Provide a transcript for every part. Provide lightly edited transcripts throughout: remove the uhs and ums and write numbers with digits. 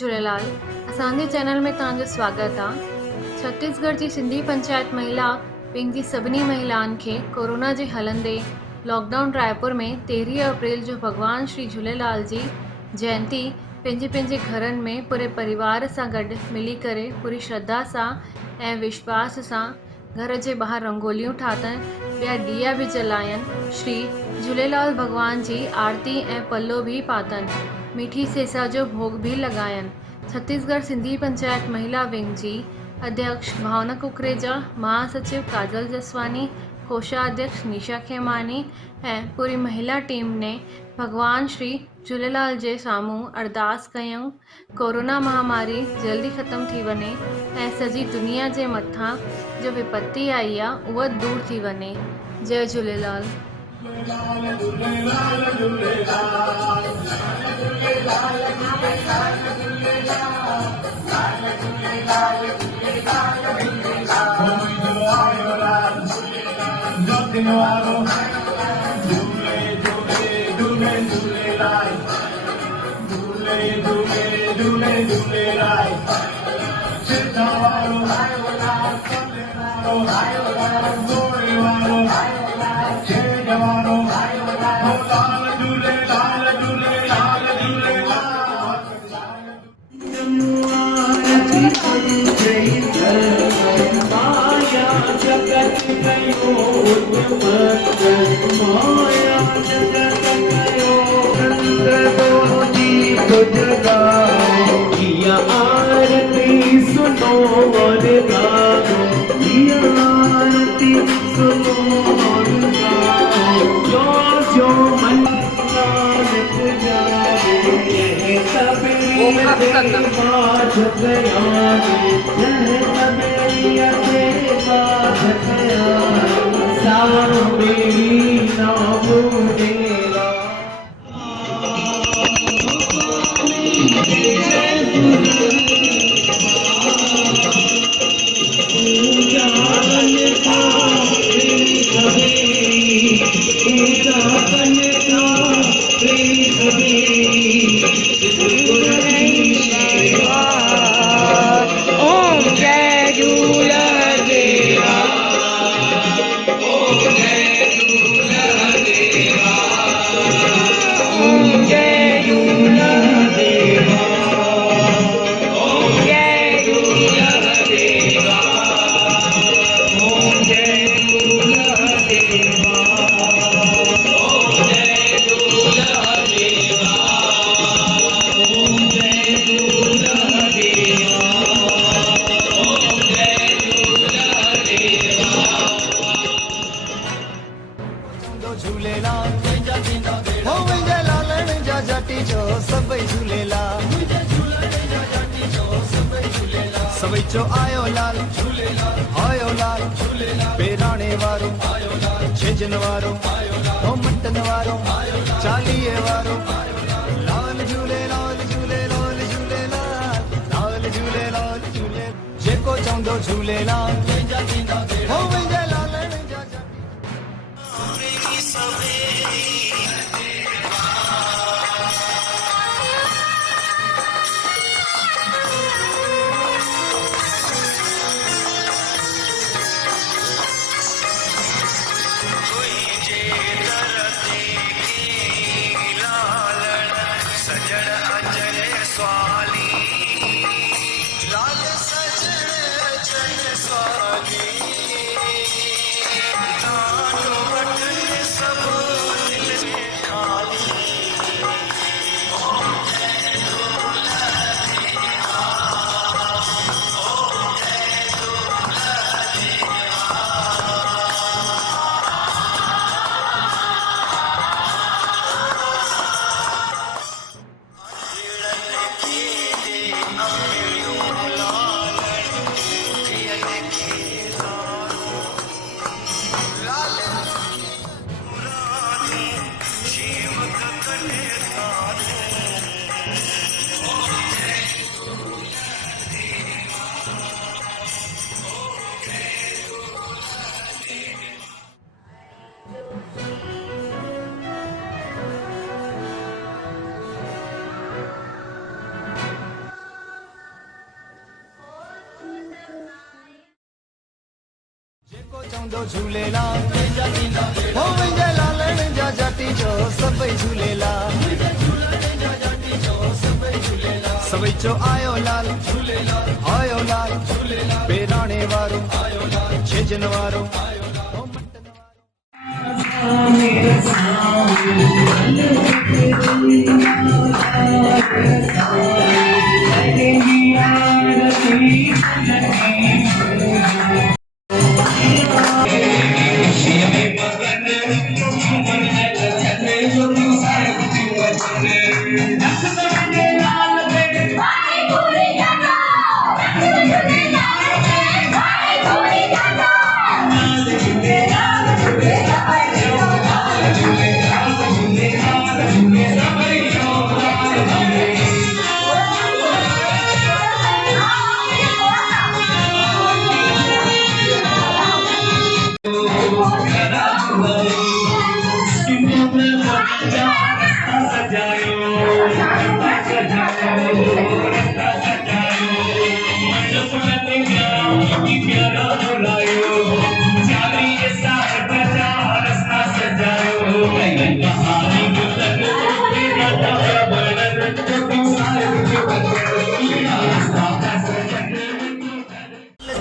झूलेलाल। असांजे चैनल में तव्हांजो स्वागत आहे। छत्तीसगढ़ जी सिंधी पंचायत महिला विंग जी सभिनी महिलाउनि खे कोरोना जे हलंदे लॉकडाउन रायपुर में 13 अप्रैल जो भगवान श्री झूलेलाल जी जयंती पंहिंजे पंहिंजे घरनि में पूरे परिवार सां गॾु मिली करे पूरी श्रद्धा सां ऐं विश्वास सां घर जे ॿाहिरि रंगोलियूं ठातनि, ॿिया ॾिया बि जलायनि, श्री झूलेलाल भगवान जी आरती ऐं पल्लो भी पातनि, मीठी सेसा जो भोग भी लगायनि। छत्तीसगढ़ सिंधी पंचायत महिला विंग जी अध्यक्ष भावना कुकरेजा, महासचिव काजल जसवानी, कोषाध्यक्ष निशा खेमानी ऐं पूरी महिला टीम ने भगवान श्री झूलेलाल जे साम्हूं अरदास कयूं कोरोना महामारी जल्दी ख़त्म थी वञे ऐं सॼी दुनिया जे मथां जो विपत्ति आई आहे उहा दूर थी वञे। जय झूलेलाल। सभई चो आयो लाल झूलेलाल, आयो लाल झूलेलाल, बेराणे वारो आयो लाल, छेजन वारो आयो लाल, हो मटन वारो आयो लाल, चालीहे वारो आयो लाल, लाल झूलेलाल झूलेलाल झूलेलाल, लाल झूलेलाल झूले जेको चवंदो झूलेलाल हो वेंदे लाल वेंजा लाल सजन अचन स्वाली। जेको चवंदो झूलेलाल हो मुंहिंजे लालण जा जाती जो सभई झूलेलाल सभई चो आयो लाल आयो लाल बेराणे वारो छेजन वारो हो मटन वारो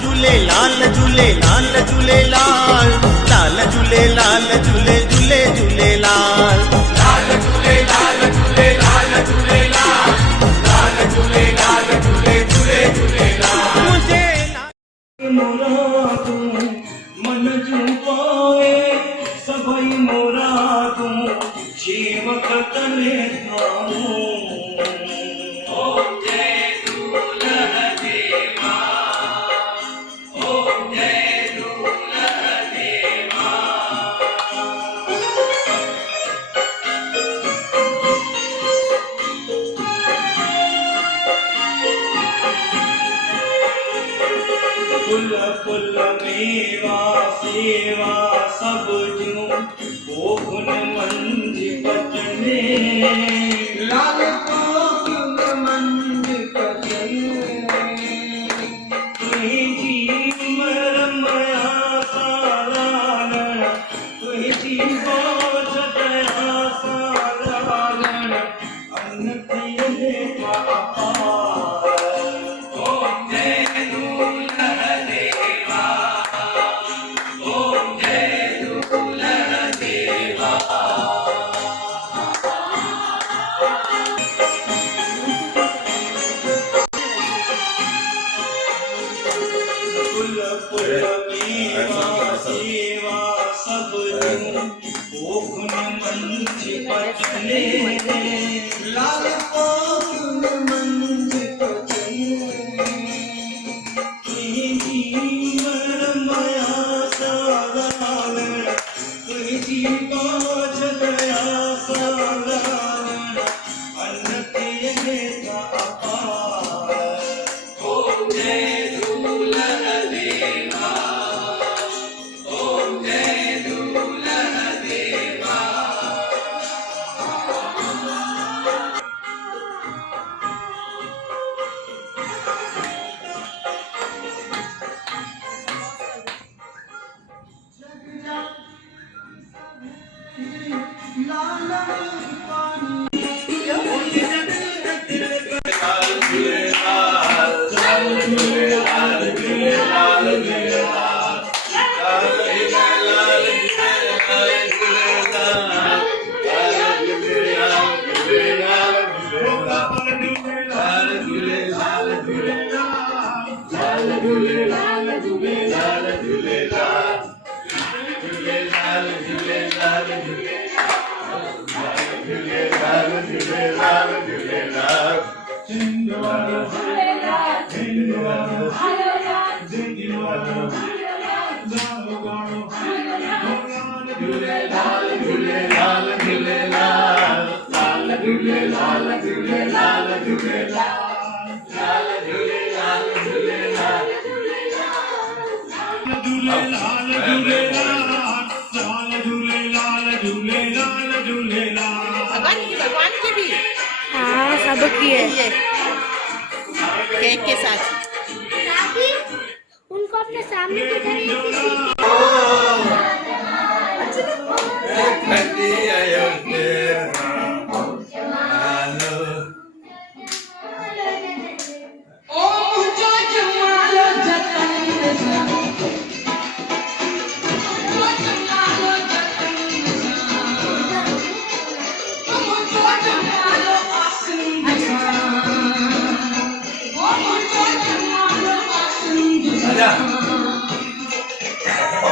झूलेलाल झूलेलाल झूलेलाल लाल झूलेलाल झूले झूले झूलेलाल लाल झूलेलाल झूलेलाल झूलेलाल लाल झूलेलाल झूले झूले झूलेलाल मुझे मुरादूं मन जूं पाए सभई मुरादूं जीवक करे थाऊं फुल फुल मेवा सेवा सब जूं ओ गुण मंज बचने लाल गुण मंज बचने तुझी मरमया सारागण तुझी बाज दया सारागण अन्न थियने का सेवा सब जूं ओ गुण मंज बचने लाल गुण मंज बचने तुझी मरमया सारागण तुझी बाज दया सारागण अन्न थियने का अपार ओम जय झूलण देवा ओम जय झूलण देवा भगवान की भी हाँ सबकी है। ये केक के साथ उनको अपने सामने बिठाइए किसी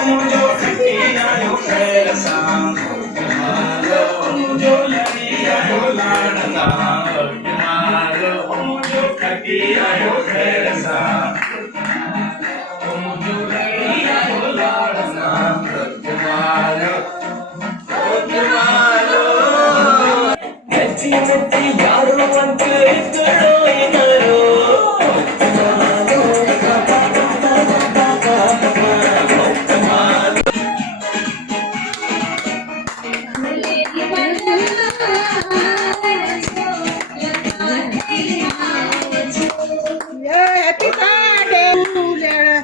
मुझो खटी आयो खैर सां मुझो लड़ी आयो लाड़ सां मुझो खटी आयो खैर सां मुझो लड़ी आयो लाड़ सां मेथी मेथी यारो अंत इतरो इनरो Happy birthday to Lara.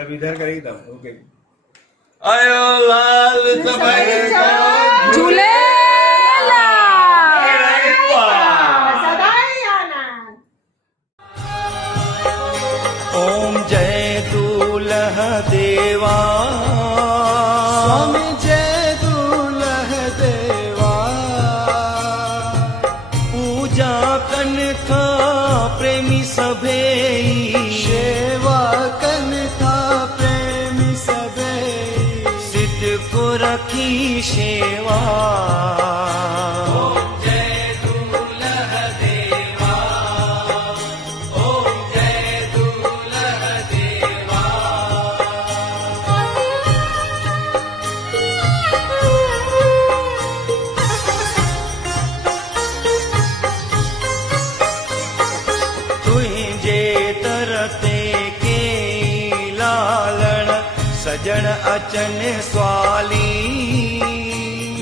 अब इधर करेगी तब ओके आयो लाल सबाई ओम जय दूल्ह देवा स्वामी जय दूल्ह देवा पूजा कन था प्रेमी सभे सेवा कन था प्रेमी सभे सिद्ध को रखी सेवा सजण अचन स्वाली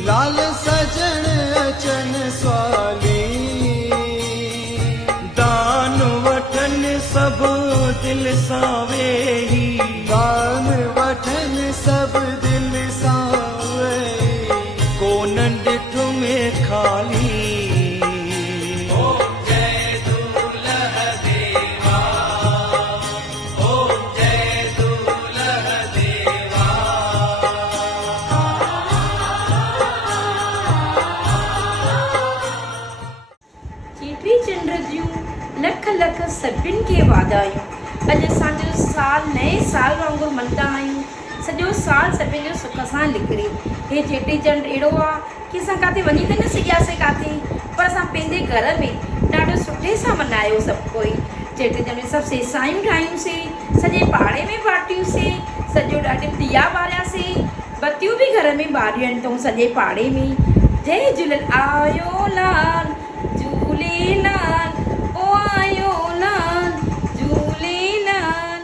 लाल सजण अचन स्वाली दान वठन सब दिल सां वेही दान वठन सब दिल सां वेही कोन ॾिठो में खाली चेटी चंड जूं लख लख सभिनि खे वाधायूं। अॼु असांजो साल नए साल वांगुरु मल्दा आहियूं। सॼो साल सभिनि जो सुख सां निकिरे। हे चेटी चंड अहिड़ो आहे कि असां काथे वञी त न सघियासीं काथे, पर असां पंहिंजे घर में ॾाढो सुठे सां मल्हायो सभु कोई। चेटी चंड में सभु सेसायूं ठाहियूंसीं, सॼे पाड़े में बाटियूंसीं, सॼो ॾाढी दिया ॿारियासीं, बतियूं बि घर में ॿारियूं आहिनि अथऊं सॼे पाड़े में। जय झूलेलाल आयो लाल झूलेलाल ओ आयो लाल झूलेलाल।